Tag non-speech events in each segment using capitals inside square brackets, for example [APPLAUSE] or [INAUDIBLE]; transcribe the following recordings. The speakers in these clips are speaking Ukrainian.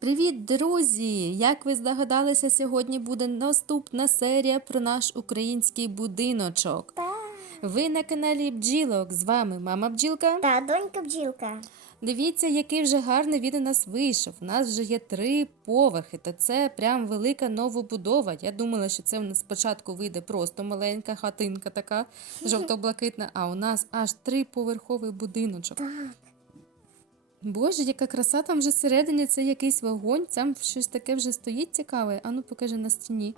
Привіт, друзі! Як ви здогадалися, сьогодні буде наступна серія про наш український будиночок. Та, Ви на каналі Бджілок. З вами мама бджілка. та донька бджілка. Дивіться, який вже гарний він у нас вийшов. У нас вже є три поверхи, то це прям велика новобудова. Я думала, що це в нас спочатку вийде просто маленька хатинка така [LAUGHS] жовто-блакитна, а у нас аж триповерховий будиночок. Так, Боже, яка краса, там вже всередині це якийсь вогонь, там щось таке вже стоїть цікаве. Ану, покажи на стіні.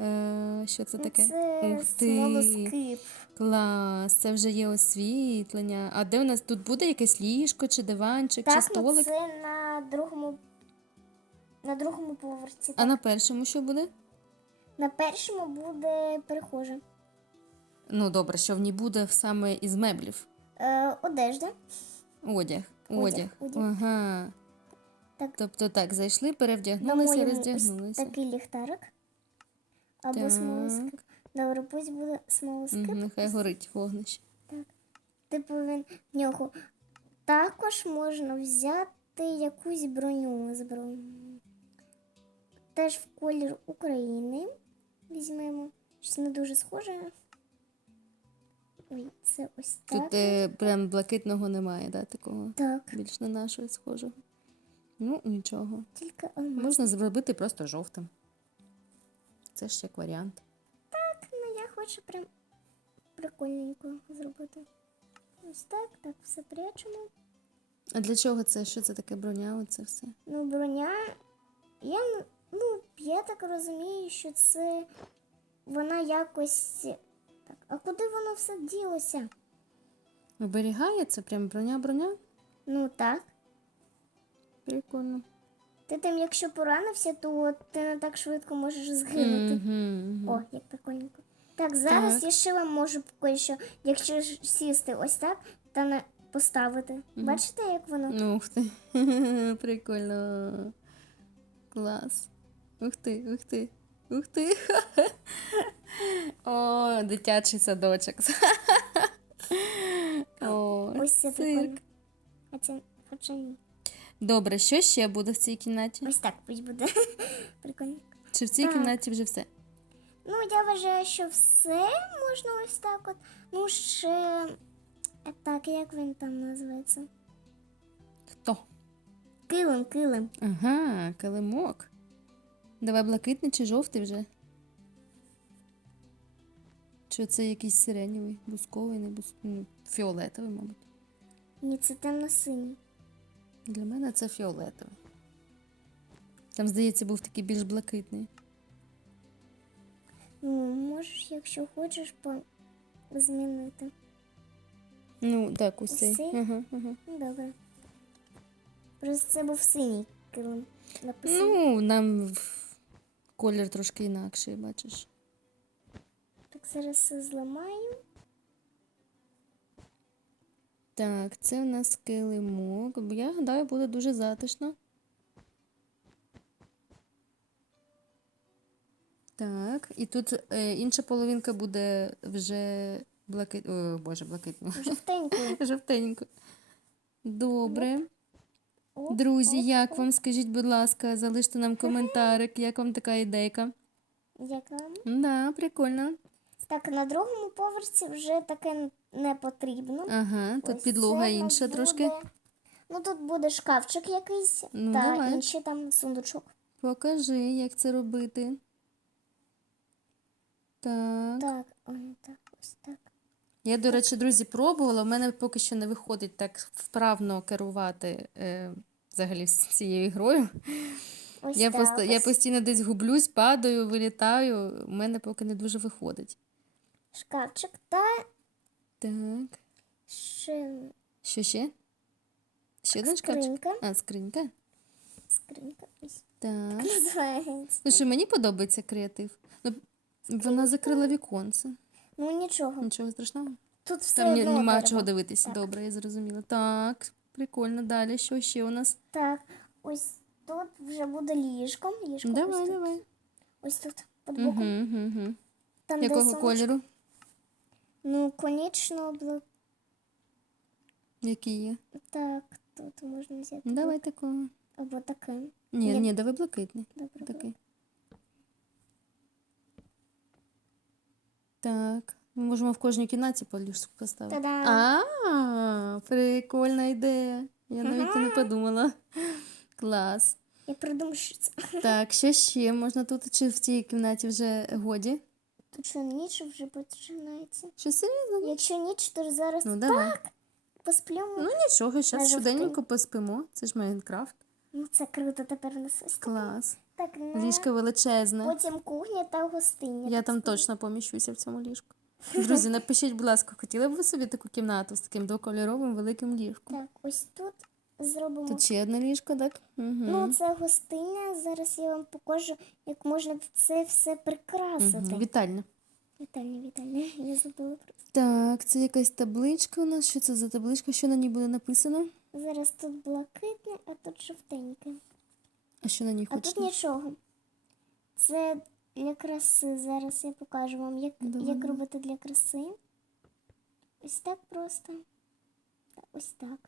Е, що це таке? це Ух ти! смолоскип. Клас, це вже є освітлення. А де у нас тут буде якесь ліжко, чи диванчик, чи Так, ну столик? це на другому, на другому поверсі. А на першому що буде? На першому буде перехожа. Ну, добре, що в ній буде саме із меблів. Е, одежда. Одяг. Одяг, Одяг. Ага. Так. Тобто так, зайшли, перевдягнулися, Намалюємо ось роздягнулися. такий ліхтарик. Або Так. смолоскип. Добре, пусть буде смолоскип. Мгм, Нехай горить вогнище. Типу він в нього також можна взяти якусь броню з броню. Теж в колір України візьмемо. Щось не дуже схоже. Ой, це ось так. Тут е, прям блакитного немає, да, такого. Так, Більш на нашого схожого. Ну, нічого. тільки алмаз. Можна зробити просто жовтим. Це ще як варіант. Так, Ну, я хочу прям прикольненько зробити. Ось так, так, все прячемо. А для чого це? Що це таке броня? Оце все? Ну, броня. Я, ну, я так розумію, що це вона якось. Так, а куди воно все ділося? Оберігає це прям броня-броня? Ну так. Прикольно. Ти там, якщо поранився, то ти не так швидко можеш згинути. Мгм, мгм. О, як прикольненько. Так, зараз Так. я ще вам можу поки що, якщо сісти ось так, та не поставити. Бачите, як воно? Ух ти. [LAUGHS] Прикольно. Клас. Ух ти, ух ти. Ух ти. О, дитячий садочок. О, Ось це цирк. прикольно. А це хоча ні. Добре, що ще буде в цій кімнаті? Ось так пусть буде. Прикольно. Чи в цій Так. кімнаті вже все? Ну, я вважаю, що все можна ось так от. Ну, ще. е, Так, як він там називається? Хто? Килим, килим. Ага, килимок. Давай блакитний чи жовтий вже? Чи це якийсь сиренєвий, бусковий, не бус... ну, фіолетовий, мабуть. Ні, це темно-синій. Для мене це фіолетовий. Там, здається, був такий більш блакитний. Ну, можеш, якщо хочеш, по... змінити. Ну, так, ось цей. Ага, ага. Ну, добре. Просто це був синій килим. Написано. Ну, нам колір трошки інакший, бачиш. Так, зараз все зламаю. Так, це в нас килимок. Я гадаю, буде дуже затишно. Так, і тут е, інша половинка буде вже блакит... О, боже, блакитно. Жовтенькою. [LAUGHS] Жовтенько. Добре. Друзі, як вам? Скажіть, будь ласка, залиште нам коментарик, як вам така ідейка. Яка? Да, прикольно. Так, на другому поверсі вже таке не потрібно. Ага, тут Ось підлога це інша трошки. Ну, тут буде шкафчик якийсь Ну, та давай. інший там сундучок. Покажи, як це робити. Так. Так, ой, так, ось так. Я, до речі, друзі, пробувала. У мене поки що не виходить так вправно керувати е, взагалі цією грою. Ось Я, так. пост... я постійно десь гублюсь, падаю, вилітаю. У мене поки не дуже виходить. Шкафчик та Так. ще Що ще? Ще один шкафчик? скринька. А, скринька. Скринька ось Так. [LAUGHS] називається. Слушай, мені подобається креатив. Ну, вона закрила віконце. Ну нічого. Нічого страшного. Тут все Там одно нема дерево. чого дивитися. Так. Добре, я зрозуміла. Так, прикольно. Далі. Що ще у нас? Так, ось тут вже буде ліжко. Ліжко ось Давай, тут. давай. Ось тут, під Угу, боком. угу, угу. Там, де Якого сонечко. кольору? Ну, конечно, бла... Які є? так, тут можна взяти. Давай такого. Або таким. Ні, Ні. ні, давай блакитний. Добре. Такий. Так. Ми можемо в кожній кімнаті по ліжку поставити. Та-дам! А, прикольна ідея. Я навіть і не подумала. [LAUGHS] Клас. Я придумав, що це. [LAUGHS] Так, що ще можна тут чи в цій кімнаті вже годі? Тут що ніч вже починається. Що серйозно? Якщо ніч, то зараз Ну давай. посплюємо. Ну нічого, зараз жовтень. швиденько поспимо. Це ж Майнкрафт. Ну це круто, тепер у нас ось таке. Клас. Так, на... Ліжко величезне. потім кухня та гостиня. Я там точно поміщуся в цьому ліжку. Друзі, напишіть, будь ласка, хотіли б ви собі таку кімнату з таким двокольоровим великим ліжком? Так, ось тут зробимо. Тут ще одне ліжко, так? Угу. Ну, це гостиня. Зараз я вам покажу, як можна це все прикрасити. Вітальня. Вітальня, вітальня. [LAUGHS] Я забула про Так, це якась табличка у нас. Що це за табличка? Що на ній буде написано? Зараз тут блакитне, а тут жовтеньке. А що на ній А тут нічого. Це для краси. Зараз я покажу вам, як, Давай. як робити для краси. Ось так просто. Ось так.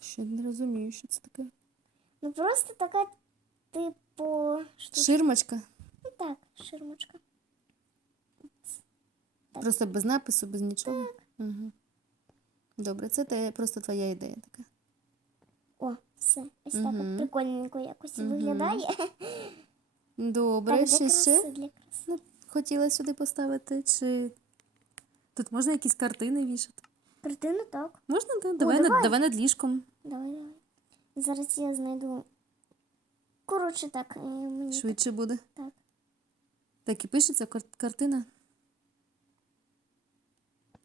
Що не розумію, що це таке. Ну просто така, типу, що Ширмочка. ну так, ширмочка. Так. Просто без напису, без нічого. Угу. Добре, це те, просто твоя ідея така. Все. Ось так Мгм. прикольненько якось Мгм. виглядає. Добре, так, для ще краси, ще для краси. ну, хотіла сюди поставити, чи тут можна якісь картини вішати? Картину так. Можна, да? Давай, давай. Над, давай над ліжком. Давай, давай. Зараз я знайду. Коротше, так. е, Мені Швидше буде. Так. Так і пишеться кар- картина.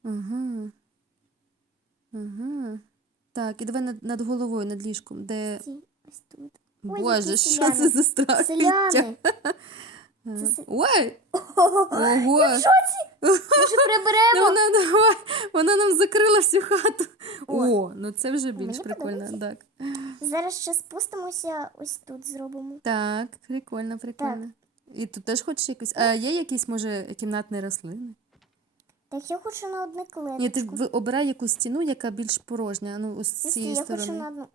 Ага. Ага. Так, і давай над, над головою, над ліжком, де. Ці, ось тут. Ой, Боже, які що селяни. це за страх? Селяни. Це се- Ой! Ого. Шоці. Може приберемо? Вона, давай, вона нам закрила всю хату. О. О, ну це вже більш Мені прикольно. подобається. Так. Зараз ще спустимося, ось тут зробимо. так, прикольно, прикольно. І тут теж хочеш якось. А є якісь, може, кімнатні рослини? Так, я хочу на одне Ні, ти клеточку. ви- обирай якусь стіну, яка більш порожня. Ну, ось з цієї я хочу сторони. на одну.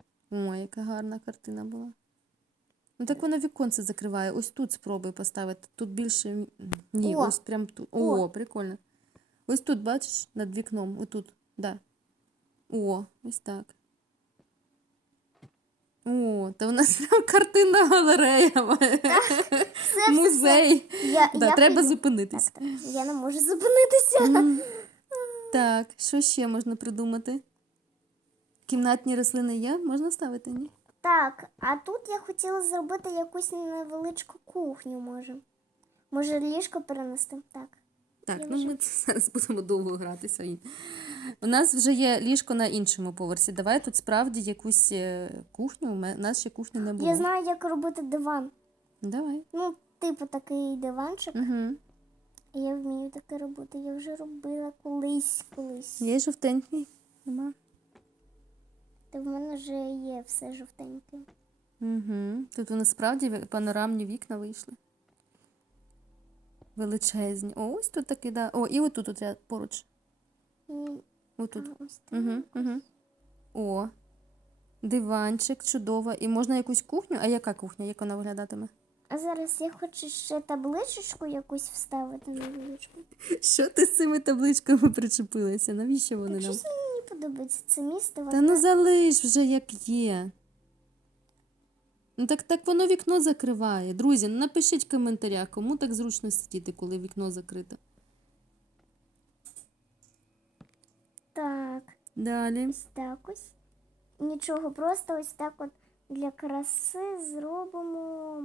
Ой, яка гарна картина була. Ну так вона віконце закриває. Ось тут спробуй поставити. Тут більше. м- Ні, О! ось прям тут. О, О! прикольно. Ось тут, бачиш, над вікном. Отут. Да. О, ось так. О, та у нас [LAUGHS] прям картинна галерея. [LAUGHS] Все, Музей. Я, Да, я треба піду. зупинитись. Так, так. Я не можу зупинитися. М. Так, що ще можна придумати? Кімнатні рослини є? Можна ставити, ні? Так, а тут я хотіла зробити якусь невеличку кухню, може. Може, ліжко перенести? Так. Так, Я ну вже- ми зараз будемо довго гратися. І- У нас вже є ліжко на іншому поверсі. Давай тут справді якусь е, кухню. У нас ще кухні не було. Я знаю, як робити диван. Давай. Ну, типу такий диванчик. Угу. Я вмію таке робити. Я вже робила колись, колись. Є жовтенький? Нема. Та в мене вже є все жовтеньке. Угу. Тут у нас справді панорамні вікна вийшли. Величезні. О, ось тут такі, да. О, і отут от поруч. Отут. А, ось так. Угу, угу. О. Диванчик, чудово. І можна якусь кухню? А яка кухня? Як вона виглядатиме? А зараз я хочу ще табличечку якусь вставити на вуличку. Що ти з цими табличками причепилася? Навіщо вони нам? щось мені подобається це місто. Та ну залиш вже як є. Ну так, так воно вікно закриває. Друзі, ну напишіть в коментарях, кому так зручно сидіти, коли вікно закрите. Так, Далі. ось так ось. Нічого, просто ось так от для краси зробимо.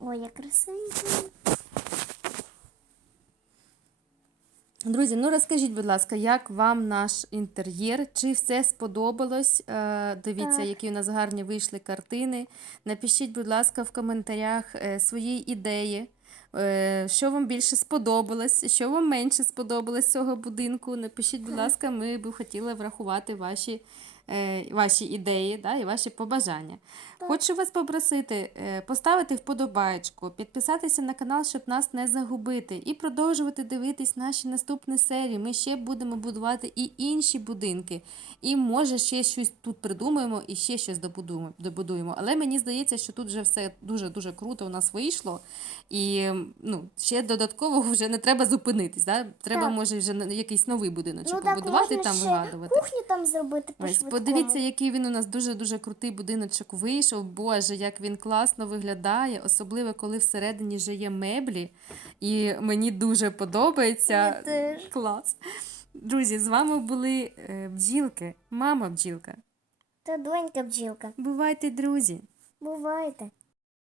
Ой, як красивенько. Друзі, ну розкажіть, будь ласка, як вам наш інтер'єр? Чи все сподобалось? Е, Дивіться, Так. які у нас гарні вийшли картини. Напишіть, будь ласка, в коментарях е, свої ідеї. Е, Що вам більше сподобалось, що вам менше сподобалось з цього будинку? Напишіть, будь ласка, ми б хотіли врахувати ваші ваші ідеї да, і ваші побажання. Хочу вас попросити е, поставити вподобайку, підписатися на канал, щоб нас не загубити, і продовжувати дивитись наші наступні серії. Ми ще будемо будувати і інші будинки. І може ще щось тут придумаємо і ще щось добудуємо. Але мені здається, що тут вже все дуже дуже круто у нас вийшло. І ну, ще додатково [LAUGHS] вже не треба зупинитись. Да? Треба, Так. може, вже якийсь новий будиночок Ну так побудувати можна там ще вигадувати. кухню там зробити по Ось подивіться, який він у нас дуже дуже крутий будиночок вийшов. Боже, як він класно виглядає, особливо коли всередині вже є меблі. І мені дуже подобається. Клас. Друзі, з вами були е, бджілки, мама бджілка. Та донька бджілка. Бувайте, друзі! Бувайте.